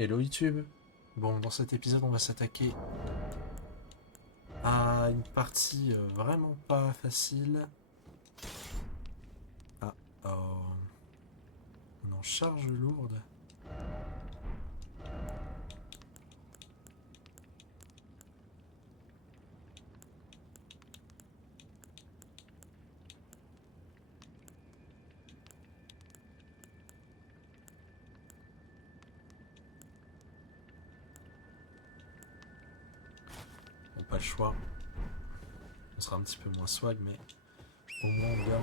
Hello YouTube. Bon, dans cet épisode, on va s'attaquer à une partie vraiment pas facile. Ah, on est en charge lourde. Bon, pas le choix. On sera un petit peu moins swag, mais au moins on garde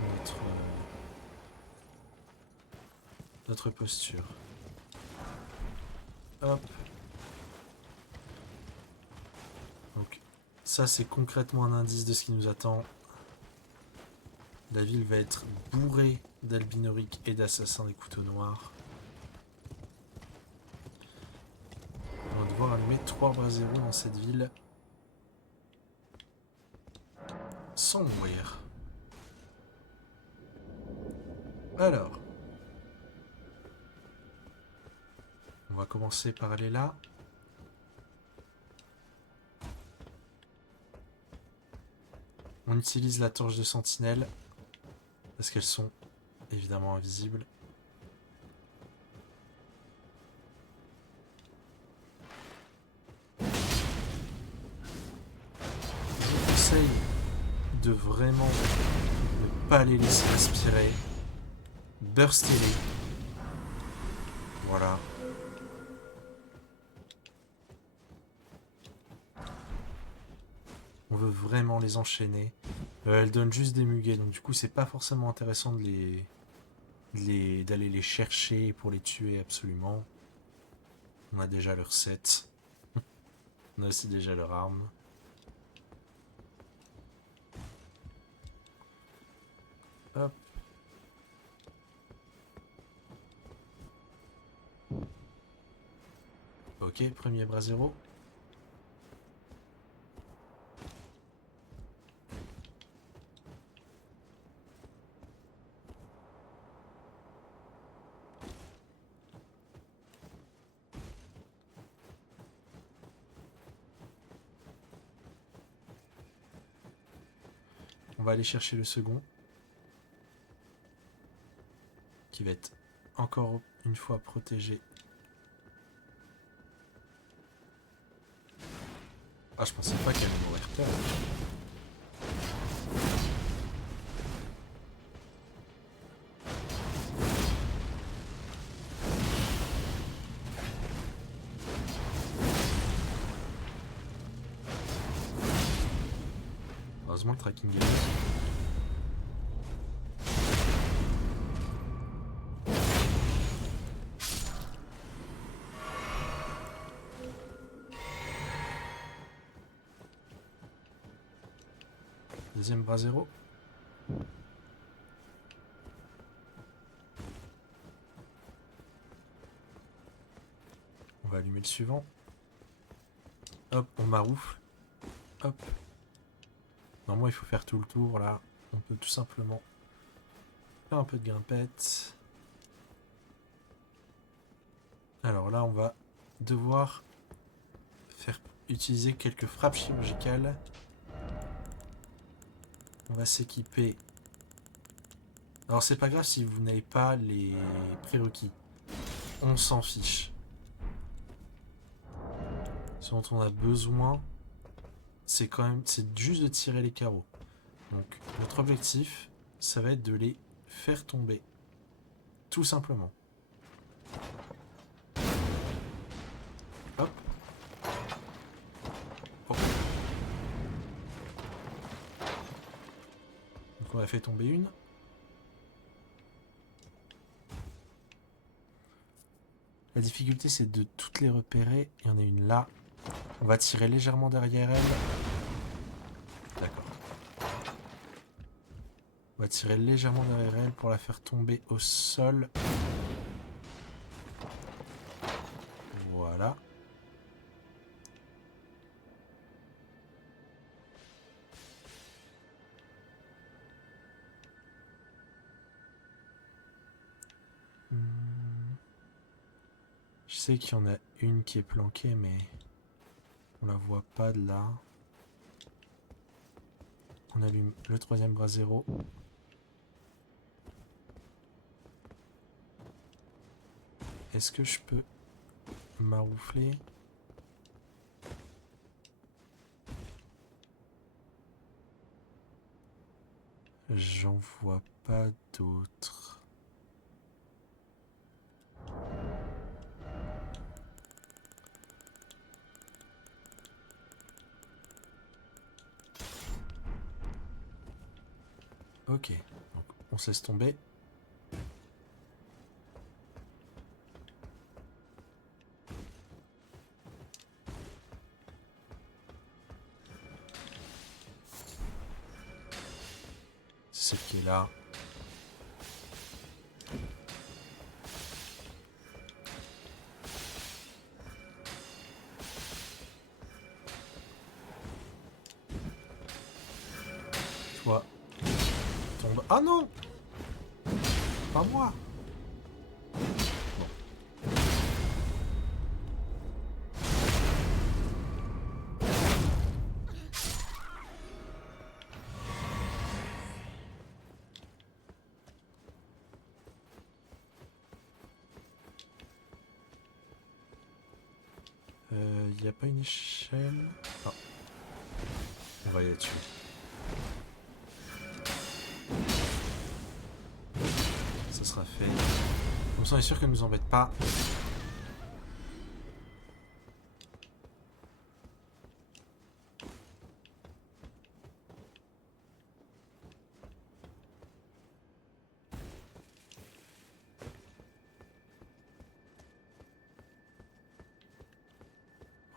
notre posture. Hop. Donc, ça, c'est concrètement un indice de ce qui nous attend. La ville va être bourrée d'albinoriques et d'assassins des couteaux noirs. On va devoir allumer 3 bras zéro dans cette ville sans mourir. Alors, on va commencer par aller là. On utilise la torche de sentinelle parce qu'elles sont évidemment invisibles. Je conseille de vraiment ne pas les laisser respirer. Burstez-les. Voilà. On veut vraiment les enchaîner. Elles donnent juste des muguets, donc du coup c'est pas forcément intéressant d'aller les chercher pour les tuer absolument. On a déjà leur set. On a aussi déjà leur arme. Hop. Ok, premier bras zéro. On va aller chercher le second. Qui va être encore une fois protégé. Ah, je pensais pas qu'elle allait mourir tard. Heureusement le tracking est bon. Deuxième bras zéro. On va allumer le suivant. Hop, on maroufle. Hop. Normalement, il faut faire tout le tour là. On peut tout simplement faire un peu de grimpette. Alors là, on va devoir faire utiliser quelques frappes chirurgicales. On va s'équiper. Alors c'est pas grave si vous n'avez pas les prérequis. On s'en fiche. Ce dont on a besoin, c'est juste de tirer les carreaux. Donc notre objectif, ça va être de les faire tomber. Tout simplement. Hop. Oh. Donc on a fait tomber une. La difficulté, c'est de toutes les repérer. Il y en a une là. On va tirer légèrement derrière elle. D'accord. On va tirer légèrement derrière elle pour la faire tomber au sol. Voilà. sais qu'il y en a une qui est planquée, mais on la voit pas de là. On allume le troisième brasero. Est-ce que je peux maroufler? J'en vois pas d'autres. Ok, donc on se laisse tomber. C'est celle qui est là. Toi, tombe. Ah non! Pas moi! Y a pas une échelle? Ah. On va y aller dessus. Ça sera fait. Comme ça on est sûr qu'elle nous embête pas.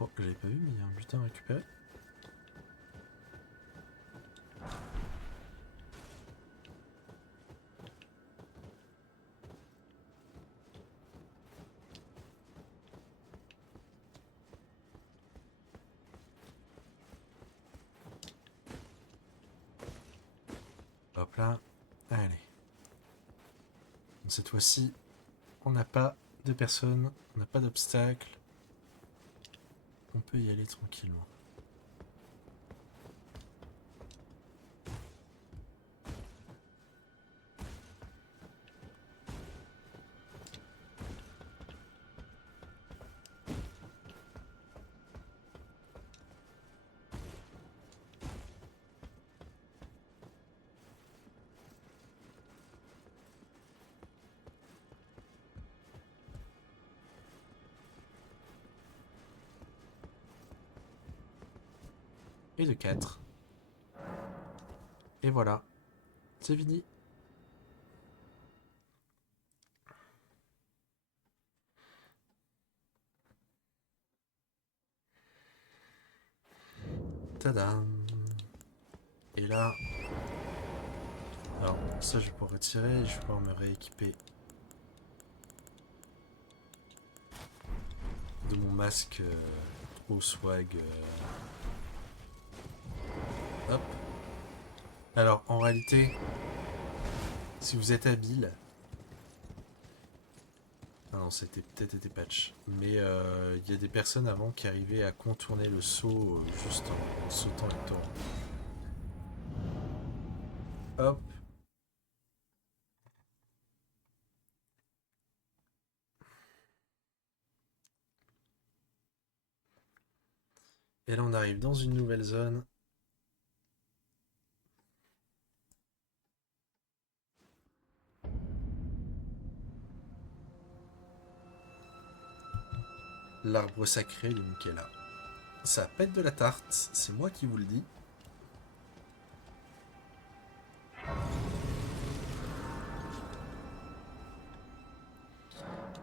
Oh, j'avais pas vu, mais il y a un butin à récupérer. Hop là. Allez. Cette fois-ci, on n'a pas de personne, on n'a pas d'obstacle. On peut y aller tranquillement. Et de 4. Et voilà. C'est fini. Tadam. Et là... Alors, ça je vais pouvoir retirer, je vais pouvoir me rééquiper de mon masque au swag. Hop. Alors, en réalité, si vous êtes habile... Ah non, c'était peut-être été patch. Mais il y a des personnes avant qui arrivaient à contourner le saut juste en sautant le torrent. Hop. Et là, on arrive dans une nouvelle zone. L'arbre sacré de Michaela. Ça pète de la tarte, c'est moi qui vous le dis.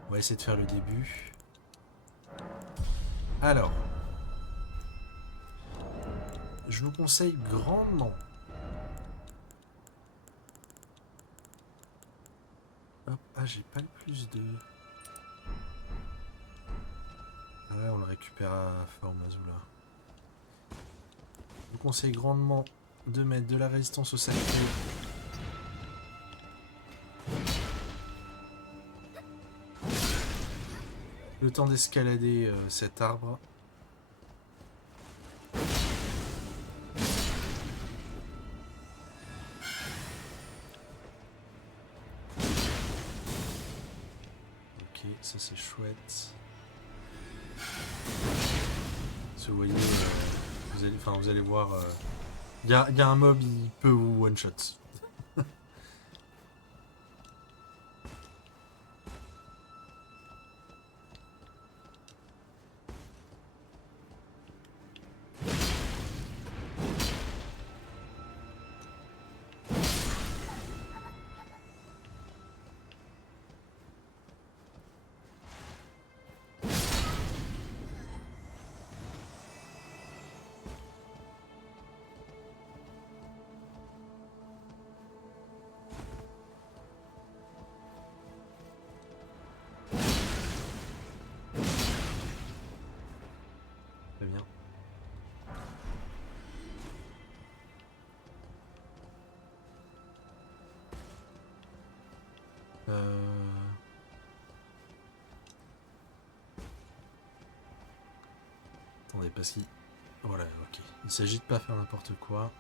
On va essayer de faire le début. Alors, je vous conseille grandement hop, ah j'ai pas le plus de... Ah ouais, on le récupère à Fort Mazula. Je vous conseille grandement de mettre de la résistance au sacré. Le temps d'escalader cet arbre. Ok, ça c'est chouette. Si vous voyez, vous allez voir, il y a un mob, il peut vous one shot. Très bien. Attendez, parce qu'il... Voilà, ok. Il s'agit de pas faire n'importe quoi.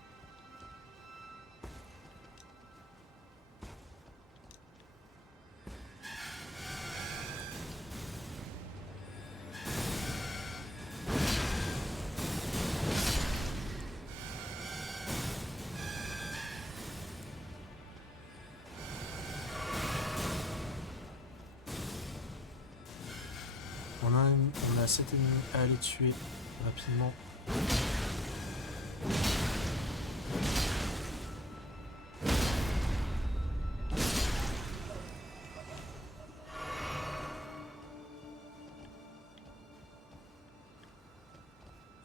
On a 7 ennemis à aller tuer rapidement.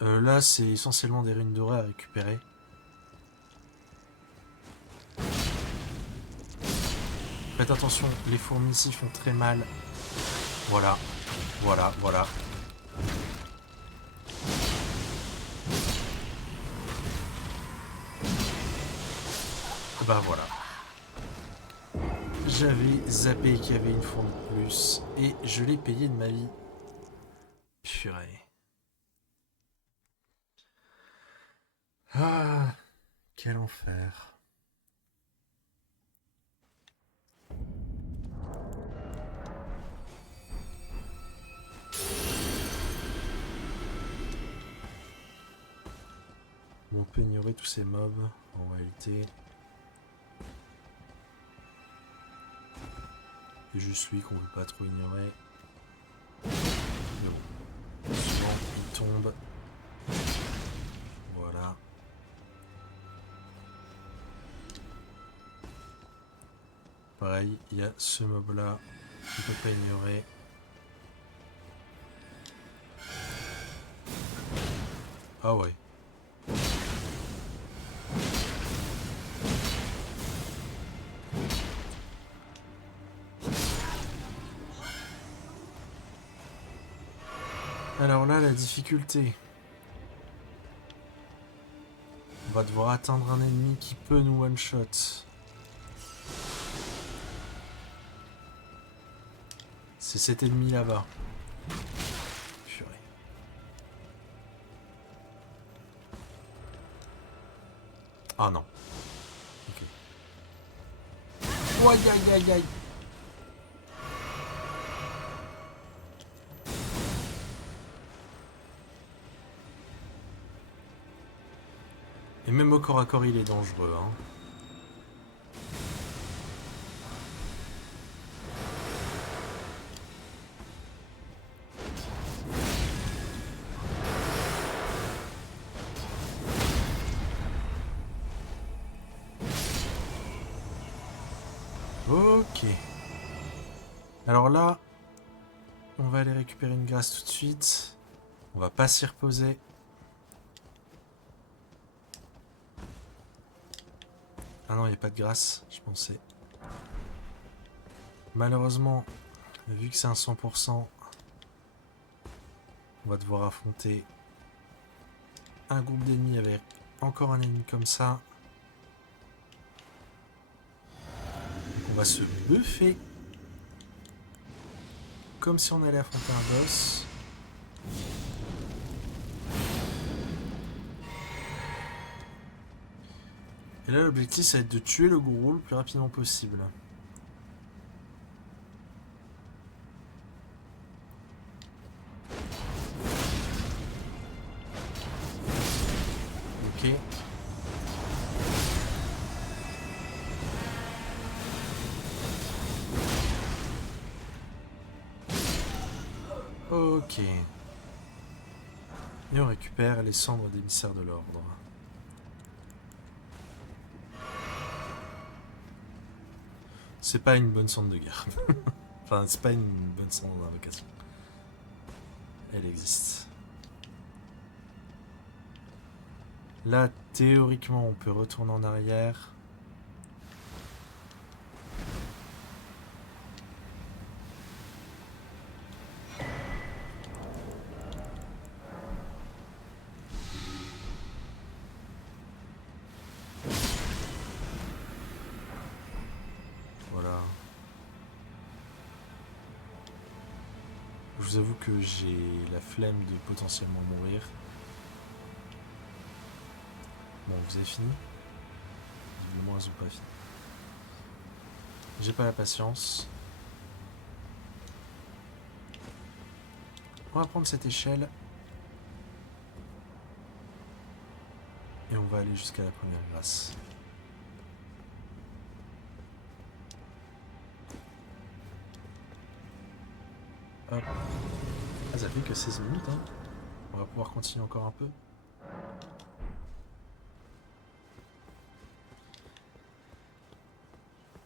Là, c'est essentiellement des runes dorées à récupérer. Faites attention, les fourmis ici font très mal. Voilà, voilà, voilà. Bah voilà. J'avais zappé qu'il y avait une fourmi de plus et je l'ai payé de ma vie. Purée. Ah, quel enfer. On peut ignorer tous ces mobs en réalité. C'est juste lui qu'on ne peut pas trop ignorer. Mais bon. Souvent il tombe. Voilà. Pareil, il y a ce mob là qu'on ne peut pas ignorer. Ah ouais. Alors là, la difficulté. On va devoir atteindre un ennemi qui peut nous one-shot. C'est cet ennemi là-bas. Purée. Ah non. Ok. Aïe aïe aïe aïe. Et même au corps à corps, il est dangereux, hein. Ok. Alors là, on va aller récupérer une grâce tout de suite. On va pas s'y reposer. Ah non, il n'y a pas de grâce, je pensais. Malheureusement, vu que c'est un 100%, on va devoir affronter un groupe d'ennemis avec encore un ennemi comme ça. Donc on va se buffer. comme si on allait affronter un boss. Et là, l'objectif, ça va être de tuer le gourou le plus rapidement possible. Ok. Ok. Et on récupère les cendres d'émissaires de l'ordre. C'est pas une bonne cendre de guerre. Enfin, c'est pas une bonne cendre d'invocation. Elle existe. Là, théoriquement, on peut retourner en arrière. Voilà. Je vous avoue que j'ai la flemme de potentiellement mourir. Bon, vous avez fini? Visiblement, elles ont pas fini. J'ai pas la patience. On va prendre cette échelle. Et on va aller jusqu'à la première grâce. Hop. Ah, ça fait que 16 minutes, hein. On va pouvoir continuer encore un peu.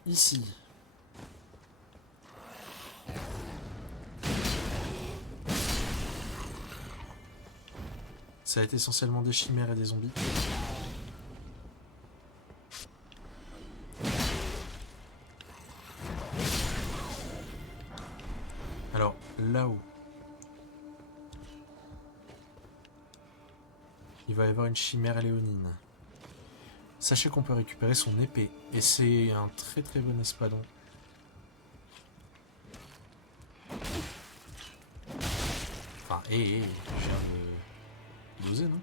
Ici. Ça va être essentiellement des chimères et des zombies. Alors, là-haut, il va y avoir une chimère léonine. Sachez qu'on peut récupérer son épée. Et c'est un très très bon espadon. Enfin, je viens de doser, non?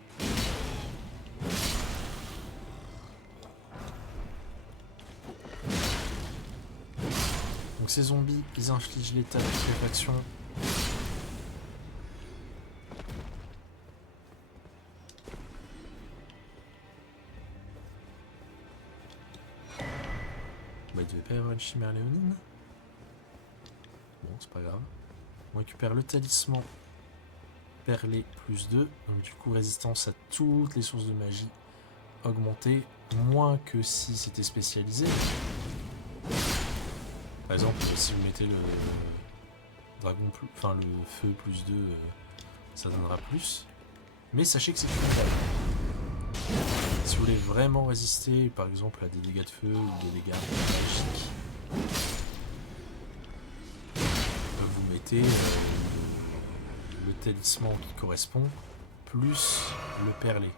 Donc ces zombies, ils infligent l'état de putréfaction. Bah, il devait pas y avoir une chimère léonine. Bon, c'est pas grave. On récupère le talisman perlé plus 2. Donc du coup, résistance à toutes les sources de magie augmentée. Moins que si c'était spécialisé. Par exemple, si vous mettez le dragon plus, enfin le feu plus 2, ça donnera plus. Mais sachez que c'est une taille. Si vous voulez vraiment résister, par exemple, à des dégâts de feu ou des dégâts magiques, vous mettez le talisman qui correspond, plus le perlé.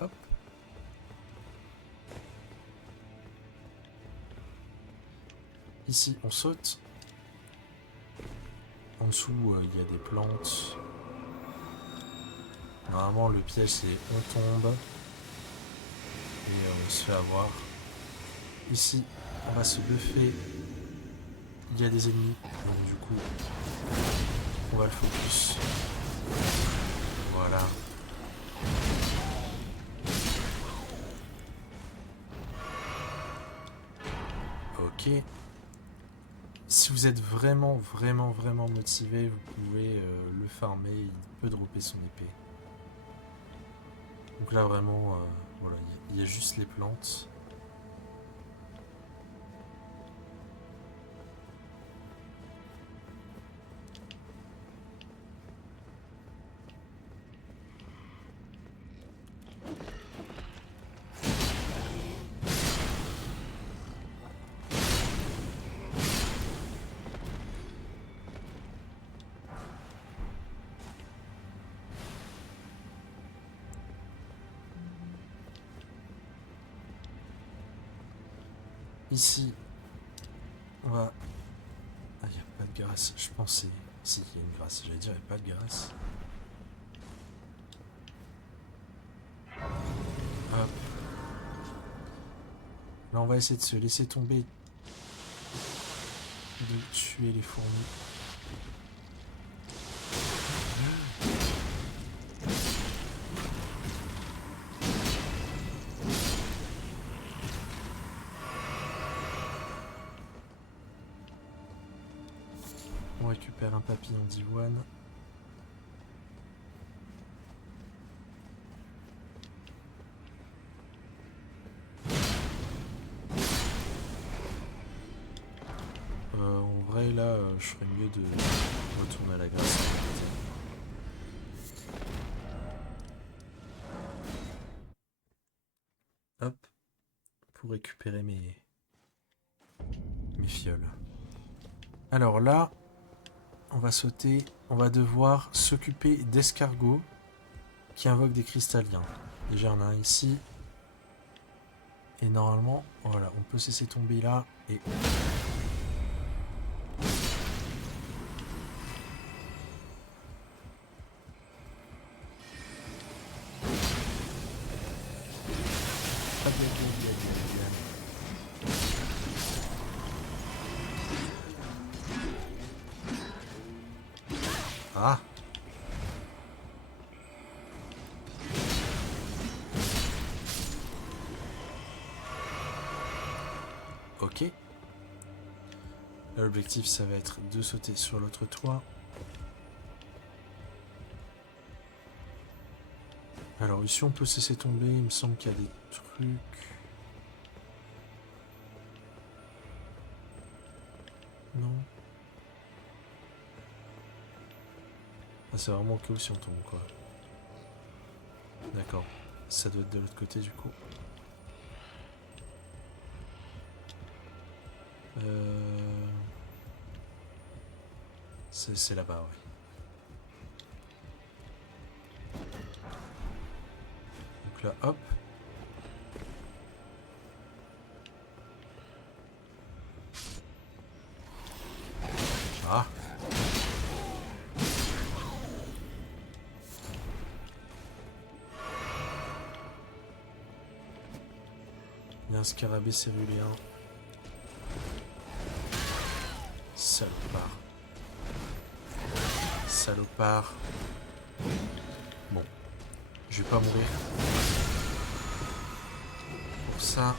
Hop. Ici, on saute. En dessous, il y a des plantes. Normalement, le piège, c'est on tombe. Et on se fait avoir. Ici, on va se buffer. Il y a des ennemis. Donc du coup, on va le focus. Voilà. Ok. Si vous êtes vraiment motivé, vous pouvez le farmer, il peut dropper son épée. Donc là vraiment, voilà, il y a juste les plantes. Ici, on va... Ah, il n'y a pas de grâce, je pensais... Si, il y a une grâce, j'allais dire, il n'y a pas de grâce. Hop. Là, on va essayer de se laisser tomber, de tuer les fourmis. On récupère un papillon d'Ivoine. En vrai, là, je ferais mieux de retourner à la glace. Hop, pour récupérer mes fioles. Alors là, on va sauter, on va devoir s'occuper d'escargots qui invoquent des cristalliens. Déjà, on a un ici. Et normalement, voilà, on peut se laisser tomber là et... Ah! Ok. L'objectif, ça va être de sauter sur l'autre toit. Alors ici, on peut se laisser tomber. Il me semble qu'il y a des trucs... Non. Ah, c'est vraiment que si on tombe, quoi. D'accord. Ça doit être de l'autre côté, du coup. C'est là-bas, ouais. Donc là, hop. Ah! Il y a un scarabée cellulien. Salopard. Salopard. Bon. Je vais pas mourir. Pour ça...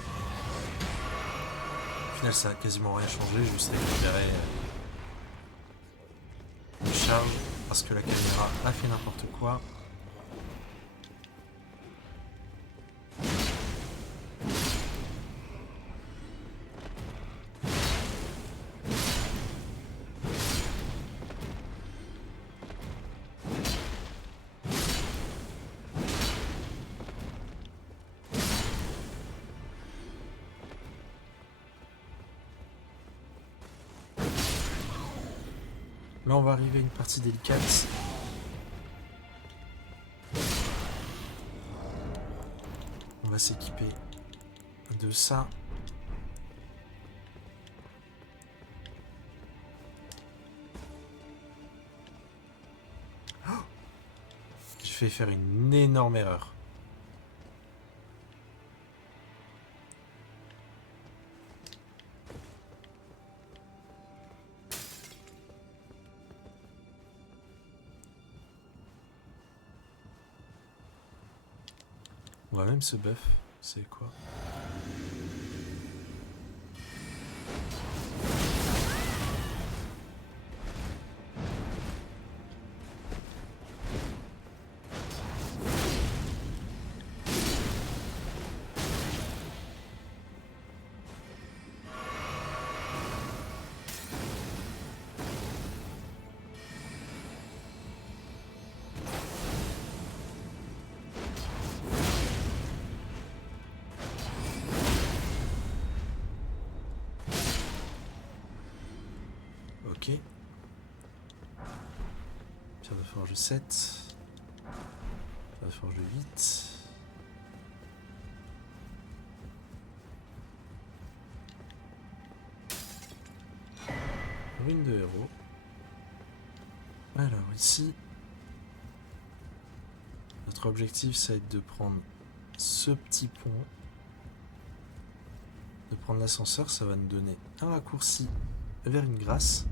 Au final, ça a quasiment rien changé. Juste récupérer une charge. Parce que la caméra a fait n'importe quoi. Là, on va arriver à une partie délicate. On va s'équiper de ça. Oh, j'ai fait faire une énorme erreur. On va même se buff. C'est quoi? forge 7. La forge 8. Ruine de héros. Alors ici, notre objectif ça va être de prendre ce petit pont, de prendre l'ascenseur, ça va nous donner un raccourci vers une grâce.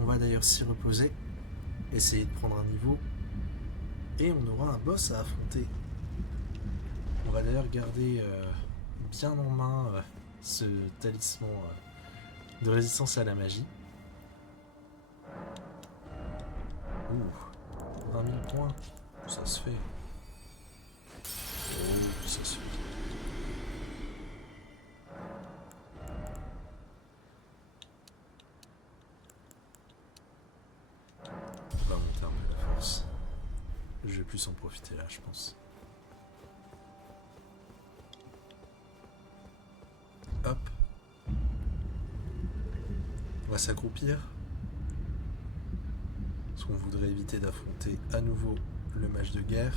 On va d'ailleurs s'y reposer, essayer de prendre un niveau et on aura un boss à affronter. On va d'ailleurs garder bien en main ce talisman de résistance à la magie. Ouh, 20 000 points, ça se fait. Oh, ça se fait. On va monter un peu la force. Je vais plus en profiter là, je pense. Hop. On va s'accroupir. Parce qu'on voudrait éviter d'affronter à nouveau le mage de guerre.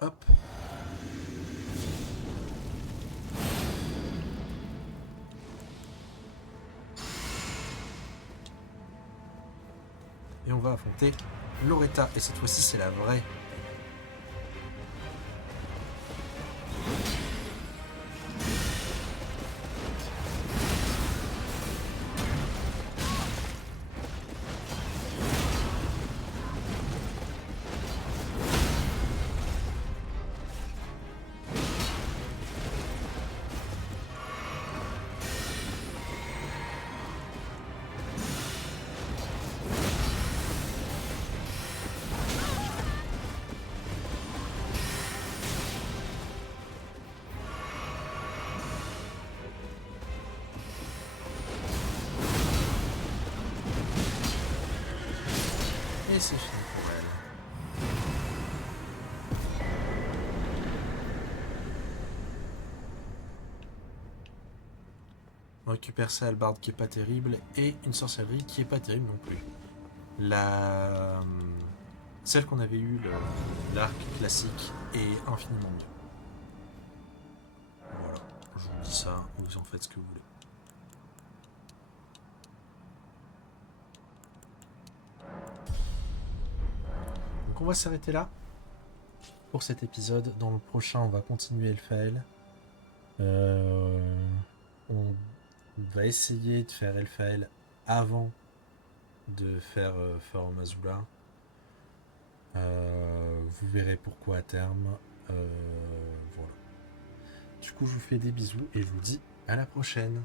Hop. Et on va affronter Loretta. Et cette fois-ci, c'est la vraie. Et c'est fini pour elle. On récupère ça, Albarde qui est pas terrible, et une sorcellerie qui est pas terrible non plus. Celle qu'on avait eue, l'arc classique, est infiniment mieux. Voilà, je vous dis ça, vous en faites ce que vous voulez. Donc on va s'arrêter là pour cet épisode. Dans le prochain, on va continuer Elphael. On va essayer de faire Elphael avant de faire Farum Azula. Vous verrez pourquoi à terme. Voilà. Du coup, je vous fais des bisous et je vous dis à la prochaine.